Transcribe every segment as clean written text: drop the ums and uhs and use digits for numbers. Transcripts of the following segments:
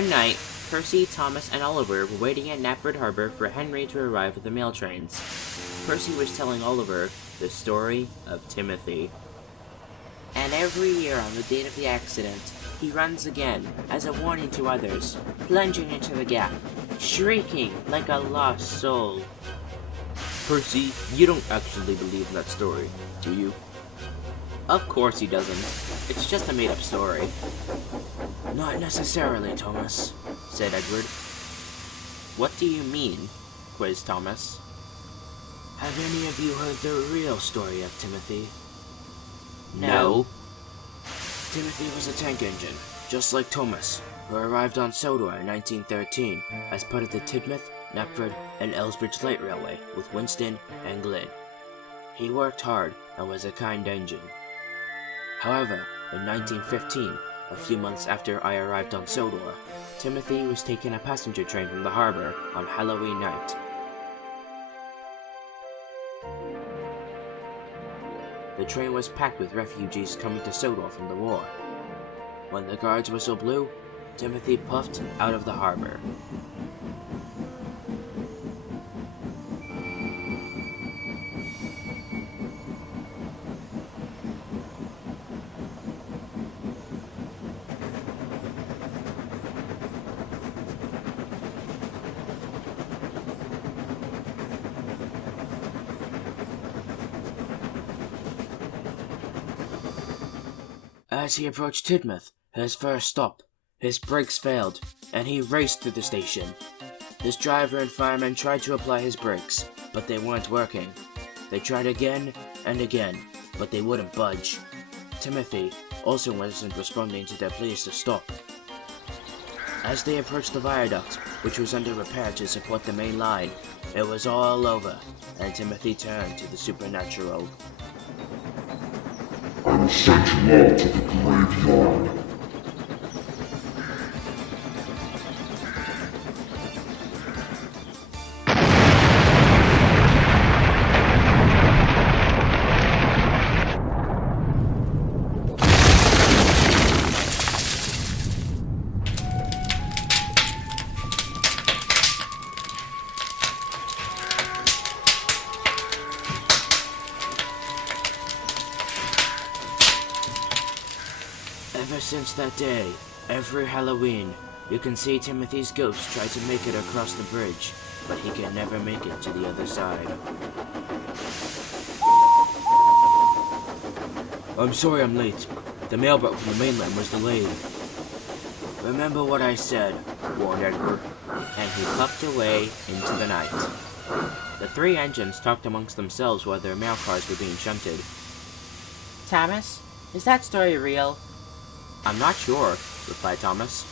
One night, Percy, Thomas, and Oliver were waiting at Knapford Harbor for Henry to arrive with the mail trains. Percy was telling Oliver the story of Timothy. And every year on the date of the accident, he runs again, as a warning to others, plunging into the gap, shrieking like a lost soul. Percy, you don't actually believe in that story, do you? Of course he doesn't. It's just a made-up story. Not necessarily, Thomas, said Edward. What do you mean? Quizzed Thomas. Have any of you heard the real story of Timothy? No. Timothy was a tank engine, just like Thomas, who arrived on Sodor in 1913 as part of the Tidmouth, Knapford, and Elsbridge Light Railway with Winston and Glynn. He worked hard and was a kind engine. However, in 1915, a few months after I arrived on Sodor, Timothy was taking a passenger train from the harbor on Halloween night. The train was packed with refugees coming to Sodor from the war. When the guard's whistle blew, Timothy puffed out of the harbor. As he approached Tidmouth, his first stop, his brakes failed, and he raced through the station. His driver and fireman tried to apply his brakes, but they weren't working. They tried again and again, but they wouldn't budge. Timothy also wasn't responding to their pleas to stop. As they approached the viaduct, which was under repair to support the main line, it was all over, and Timothy turned to the supernatural. I will send you all to the graveyard. Ever since that day, every Halloween, you can see Timothy's ghost try to make it across the bridge, but he can never make it to the other side. I'm sorry I'm late. The mail boat from the mainland was delayed. Remember what I said, warned Edward, and he puffed away into the night. The three engines talked amongst themselves while their mail cars were being shunted. Thomas, is that story real? I'm not sure, replied Thomas.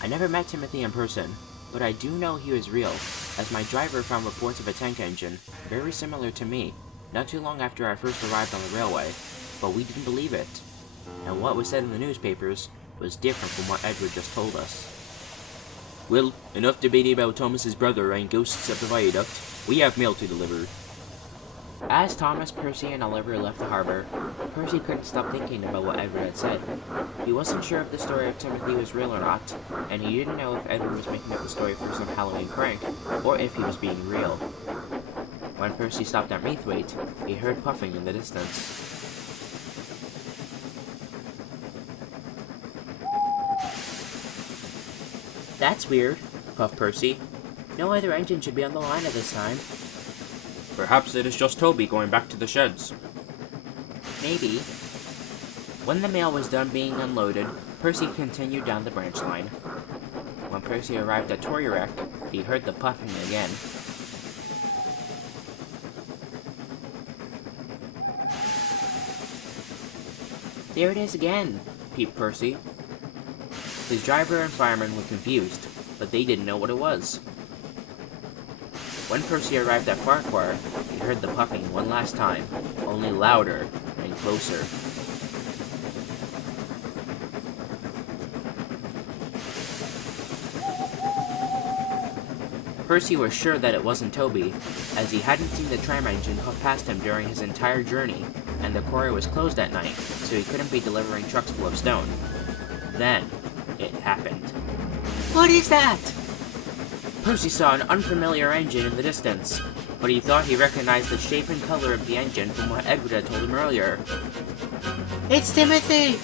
I never met Timothy in person, but I do know he was real, as my driver found reports of a tank engine, very similar to me, not too long after I first arrived on the railway, but we didn't believe it. And what was said in the newspapers was different from what Edward just told us. Well, enough debating about Thomas's brother and ghosts of the viaduct. We have mail to deliver. As Thomas, Percy, and Oliver left the harbor, Percy couldn't stop thinking about what Edward had said. He wasn't sure if the story of Timothy was real or not, and he didn't know if Edward was making up the story for some Halloween prank, or if he was being real. When Percy stopped at Meathwaite, he heard puffing in the distance. That's weird, puffed Percy. No other engine should be on the line at this time. Perhaps it is just Toby going back to the sheds. Maybe. When the mail was done being unloaded, Percy continued down the branch line. When Percy arrived at Torurek, he heard the puffing again. There it is again, peeped Percy. His driver and fireman were confused, but they didn't know what it was. When Percy arrived at Farquhar, he heard the puffing one last time, only louder and closer. Percy was sure that it wasn't Toby, as he hadn't seen the tram engine puff past him during his entire journey, and the quarry was closed at night, so he couldn't be delivering trucks full of stone. Then, it happened. What is that? Percy saw an unfamiliar engine in the distance, but he thought he recognized the shape and color of the engine from what Edward had told him earlier. It's Timothy!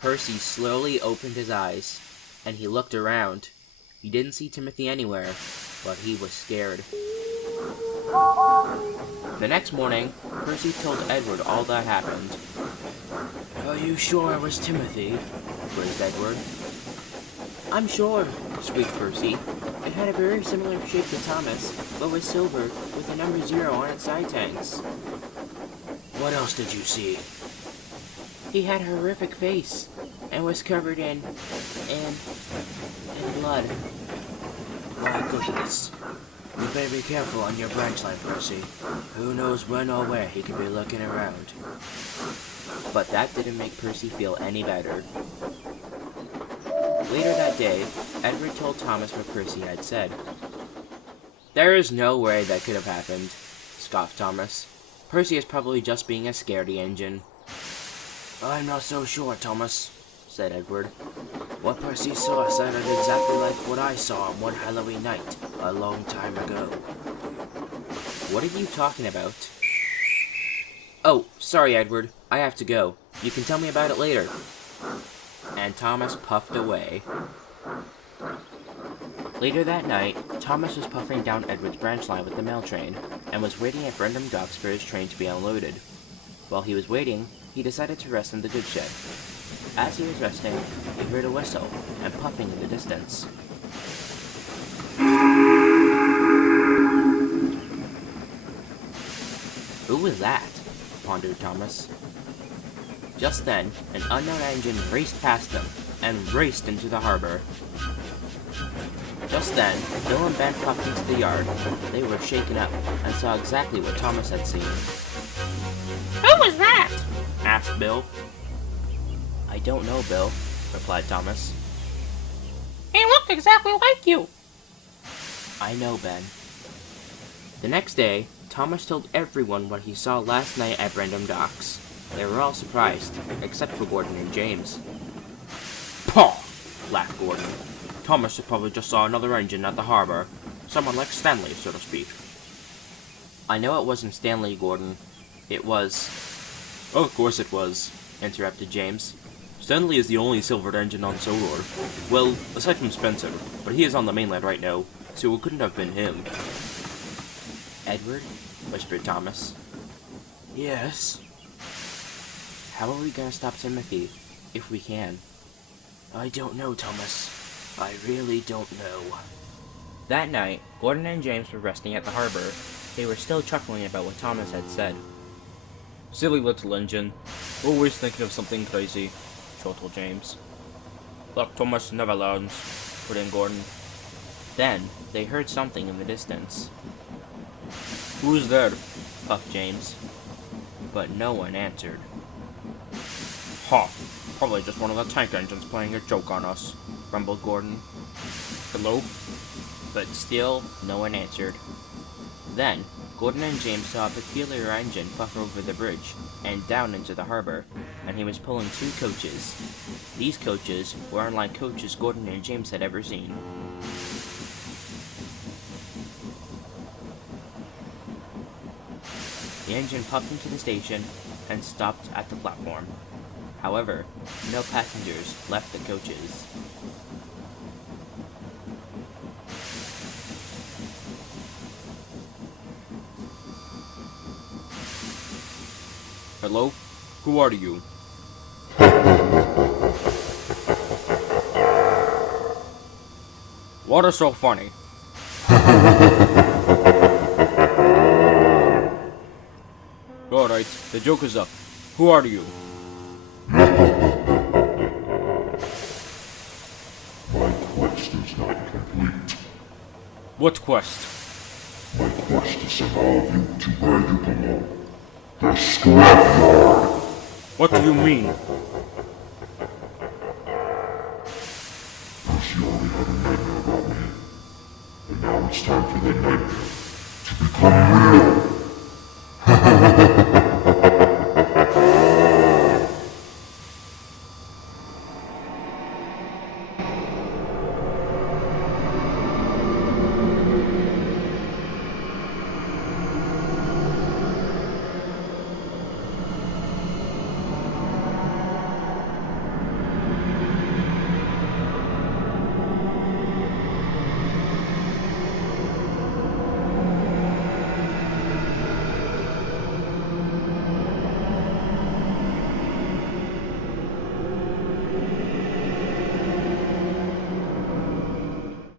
Percy slowly opened his eyes, and he looked around. He didn't see Timothy anywhere, but he was scared. The next morning, Percy told Edward all that happened. Are you sure it was Timothy? Quizzed Edward. I'm sure, squeaked Percy. It had a very similar shape to Thomas, but was silver with the number 0 on its side tanks. What else did you see? He had a horrific face, and was covered in blood. My goodness. You better be careful on your branch line, Percy. Who knows when or where he could be looking around. But that didn't make Percy feel any better. Later that day, Edward told Thomas what Percy had said. There is no way that could have happened, scoffed Thomas. Percy is probably just being a scaredy engine. I'm not so sure, Thomas, said Edward. What Percy saw sounded exactly like what I saw on one Halloween night, a long time ago. What are you talking about? Oh, sorry, Edward. I have to go. You can tell me about it later. And Thomas puffed away. Later that night, Thomas was puffing down Edward's branch line with the mail train, and was waiting at Brendam Docks for his train to be unloaded. While he was waiting, he decided to rest in the goods shed. As he was resting, he heard a whistle and puffing in the distance. Who was that? Pondered Thomas. Just then, an unknown engine raced past them and raced into the harbor. Just then, Bill and Ben puffed into the yard. They were shaken up and saw exactly what Thomas had seen. Who was that? Asked Bill. I don't know, Bill, replied Thomas. He looked exactly like you. I know, Ben. The next day, Thomas told everyone what he saw last night at Brendam Docks. They were all surprised, except for Gordon and James. Paw! Laughed Gordon. Thomas probably just saw another engine at the harbor. Someone like Stanley, so to speak. I know it wasn't Stanley, Gordon. It was... Of course it was, interrupted James. Stanley is the only silvered engine on Sodor. Well, aside from Spencer, but he is on the mainland right now, so it couldn't have been him. Edward? Whispered Thomas. Yes? How are we gonna stop Timothy, if we can? I don't know, Thomas. I really don't know. That night, Gordon and James were resting at the harbor. They were still chuckling about what Thomas had said. Silly little engine. Always thinking of something crazy, chortled James. Like Thomas never learns, put in Gordon. Then, they heard something in the distance. Who's there? Puffed James. But no one answered. Ha! Probably just one of the tank engines playing a joke on us, grumbled Gordon. Hello? But still, no one answered. Then, Gordon and James saw a peculiar engine puff over the bridge and down into the harbor, and he was pulling 2 coaches. These coaches were unlike coaches Gordon and James had ever seen. The engine puffed into the station and stopped at the platform. However, no passengers left the coaches. Hello? Who are you? What is so funny? Alright, the joke is up. Who are you? My quest is not complete. What quest? My quest is to evolve you to where you belong. The scrapyard! What do you mean? it's time for the nightmare to become real.